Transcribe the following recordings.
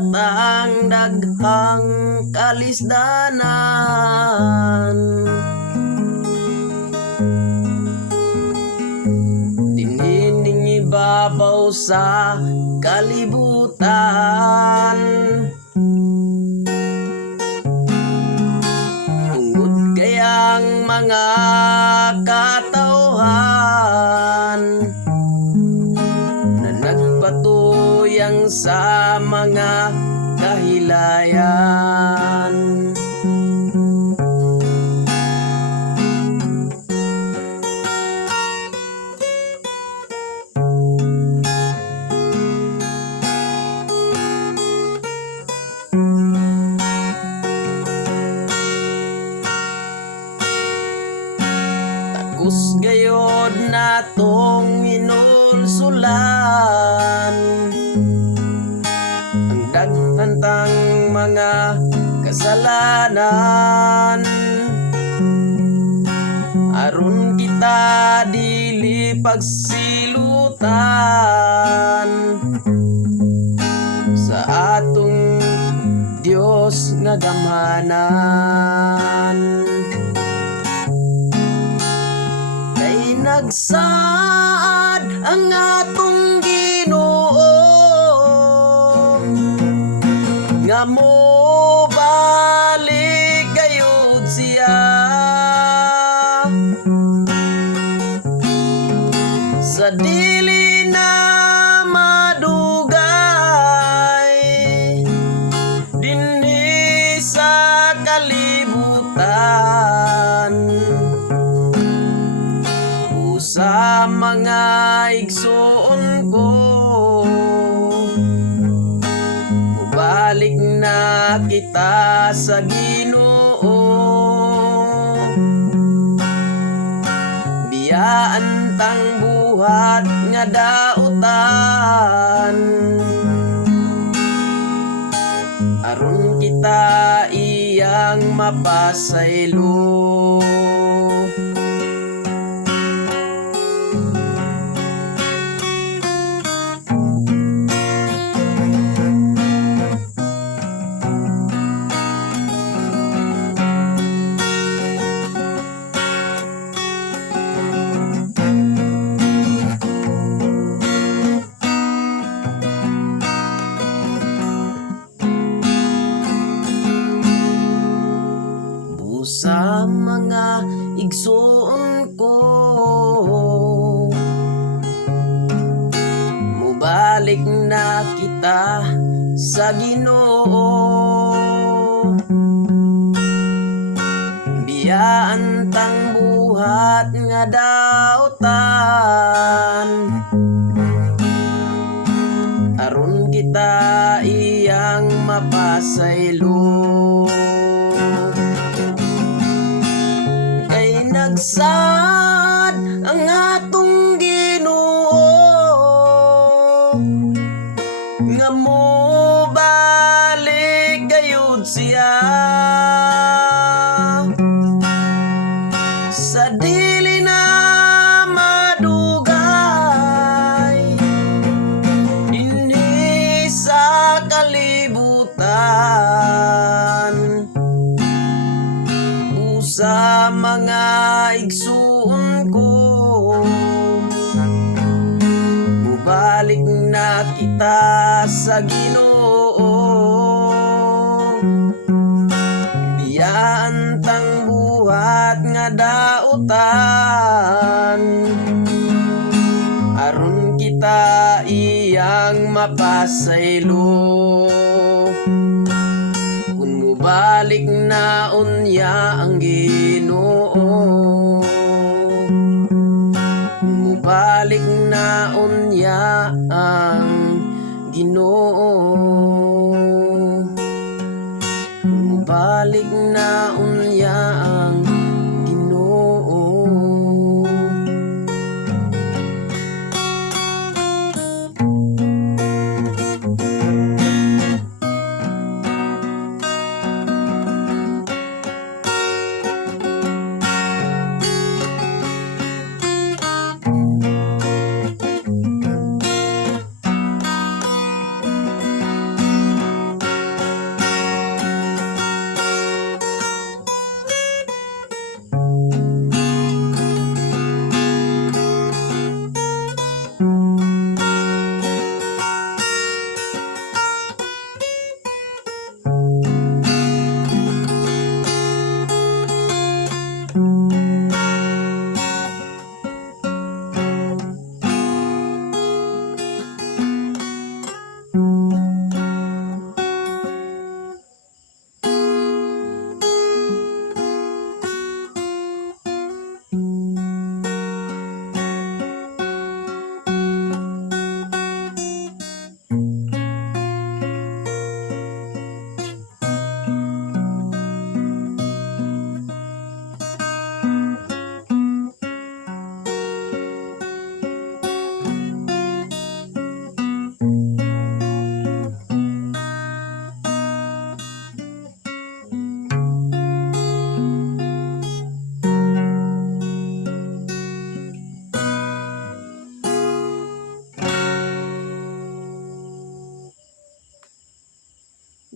ang daghang kalisdanan. Dinining ibabaw sa kalibutan, tungod kayang mga katauhan na nagpatuyang sa mga kahilayan. Takus gayod natong inulsulan ang daghantang mga kasalanan, aron kita dili pagsilutan sa atong Dios nga gamhanan. Kay nagsaad ang atong Ginoo nga mobalik gayud siya sa dili na madugay dinhi sa kalibutan. Sa mga igsoon ko, balik na kita sa Ginoo. Biyaan tang buhat nga dautan, aron kita iyang mapasaylo. Sa mga igsoon ko, mubalik na kita sa Ginoo. Biyaan tang buhat nga dautan, aron kita iyang mapasaylo. Nagsad ang atong Ginoo nga mobalik gayud siya sa dili na madugay dinhi sa kalibutan. Sa mga igsuon ko, bubalik na kita sa Ginoo. Biyaan tang buhat nga dautan, aron kita iyang mapasaylo. Balik na unya ang Ginoo, mubalik na unya ang Ginoo, mubalik na unya ang Ginoo.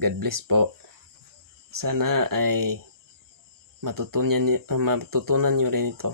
God bless po. Sana ay matutunan nyo rin ito.